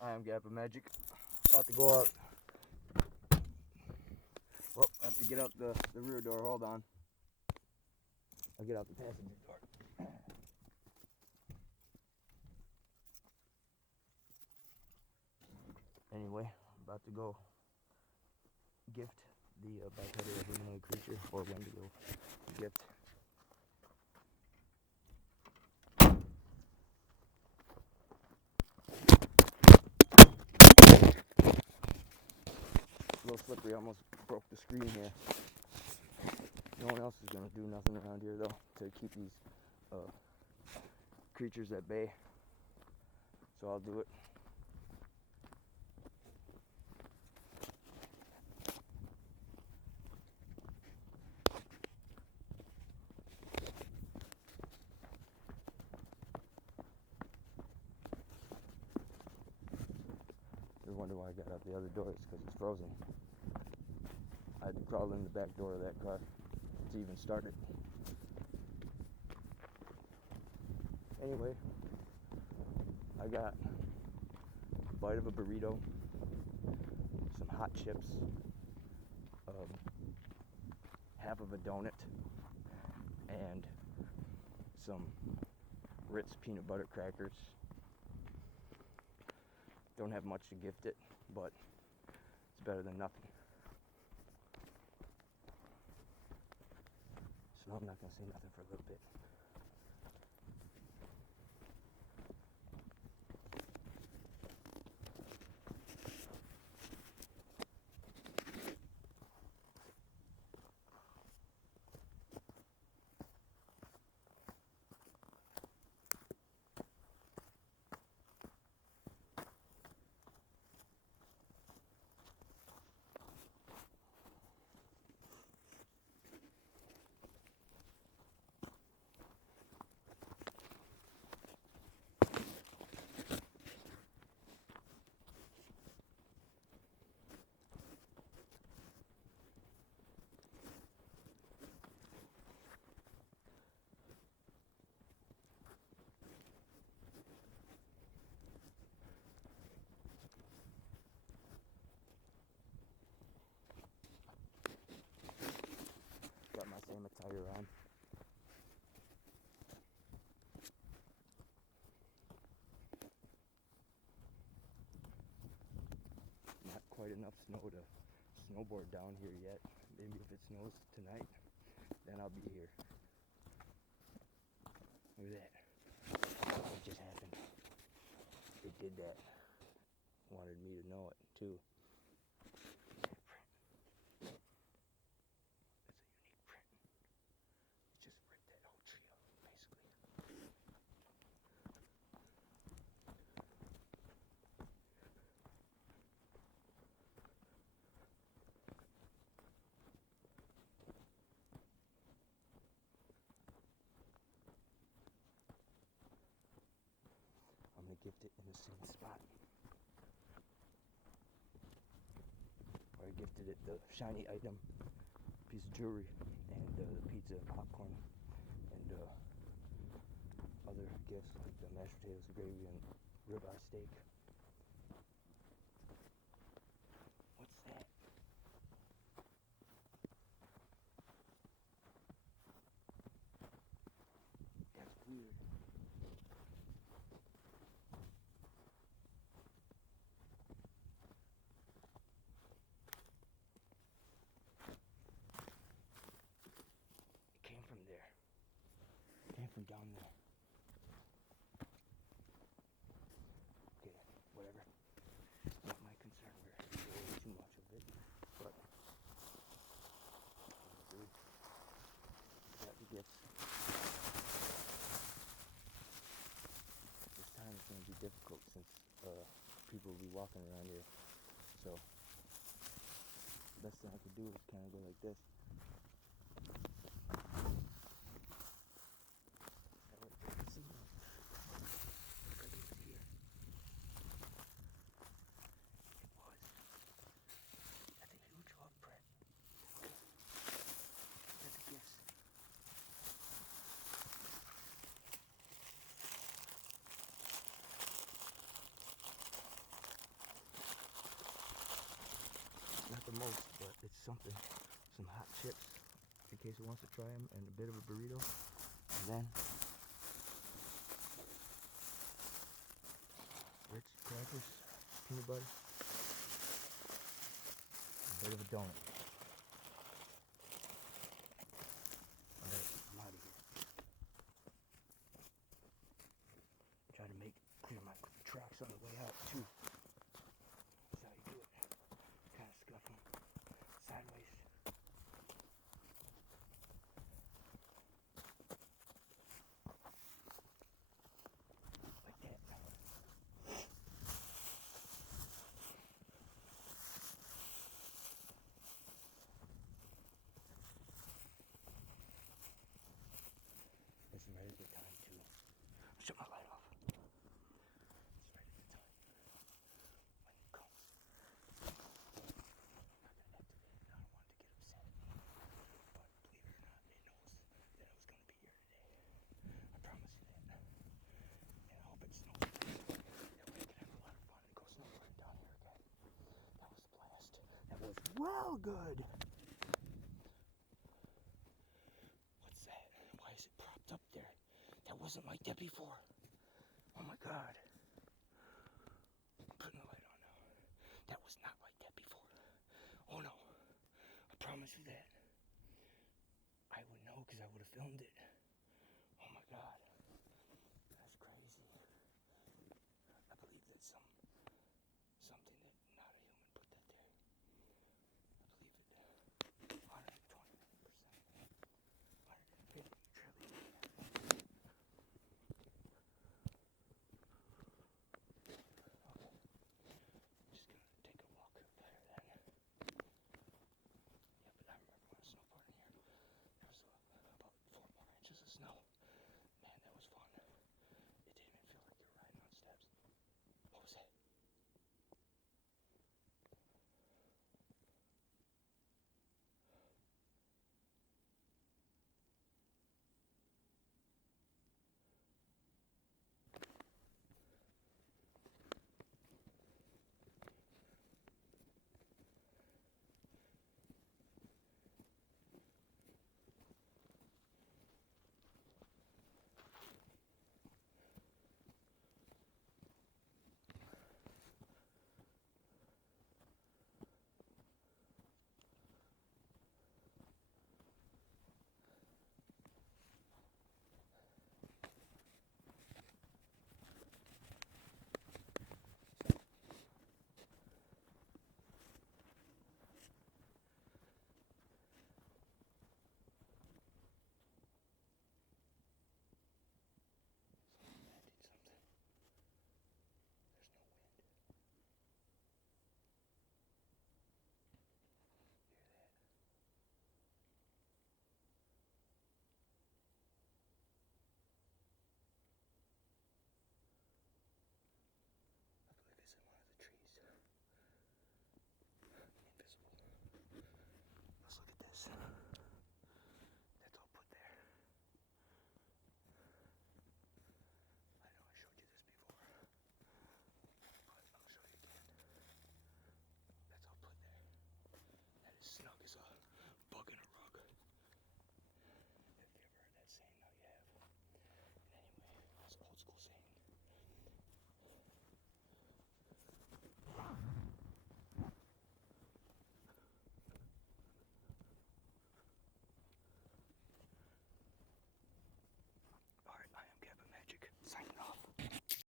I am GappaMagix. About to go out. Well, I have to get out the rear door. Hold on. I'll get out the passenger door. Anyway, I'm about to go gift the bipedal humanoid creature, or Wendigo gift. A little slippery, almost broke the screen here. No one else is gonna do nothing around here though to keep these creatures at bay. So I'll do it. You wonder why I got out the other door. It's because it's frozen. I had to crawl in the back door of that car to even start it. Anyway, I got a bite of a burrito, some hot chips, half of a donut, and some Ritz peanut butter crackers. Don't have much to gift it, but it's better than nothing. So I'm not going to say nothing for a little bit. Got my same attire on. Not quite enough snow to snowboard down here yet. Maybe if it snows tonight, then I'll be here. Look at that. What just happened? It did that. Wanted me to know it too. That's a unique print. It just ripped that whole tree up, basically. I'm gonna gift it in the same spot where I gifted it the shiny item, piece of jewelry, and the pizza and popcorn, and other gifts like the mashed potatoes, gravy, and ribeye steak. What's that? That's weird. It came from there. It came from down there. Okay, whatever. Not my concern. We're doing too much of it. But dude, got the gifts. This time it's gonna be difficult since people will be walking around here. So the best thing I could do is kind of go like this. That way they can see me. Because it was here. It was. That's a huge love print. That's the gifts. something, some hot chips in case he wants to try them, and a bit of a burrito. And then Ritz crackers, peanut butter, a bit of a donut. Alright, I'm out of here. Try to clear my tracks on the way out too. That's how you do it. Kind of scuff them sideways. Like that. It's a very good time to shut my light off. It's a very good time when it comes. I'm not gonna activate it. I don't want it to get upset. But believe it or not, it knows that I was gonna be here today. I promise you that. And I hope it snows. That way I can have a lot of fun and go snowboarding down here again. That was a blast. That was well good. What's that? Why is it propped up there? That wasn't like that before. Oh my god. I'm putting the light on now. That was not like that before. Oh no. I promise you that. I would know because I would have filmed it. Oh my god. That's crazy. I believe that's something that not a human put that there. I believe it. 120%. 150 trillion. Okay. Just gonna take a walk up there then. Yeah, but I remember when I was snowboarding here, there was about 4 more inches of snow. Man, that was fun. It didn't even feel like you were riding on steps. What was that? That did something. There's no wind. Hear that? I believe it's in one of the trees. Invisible. Let's look at this.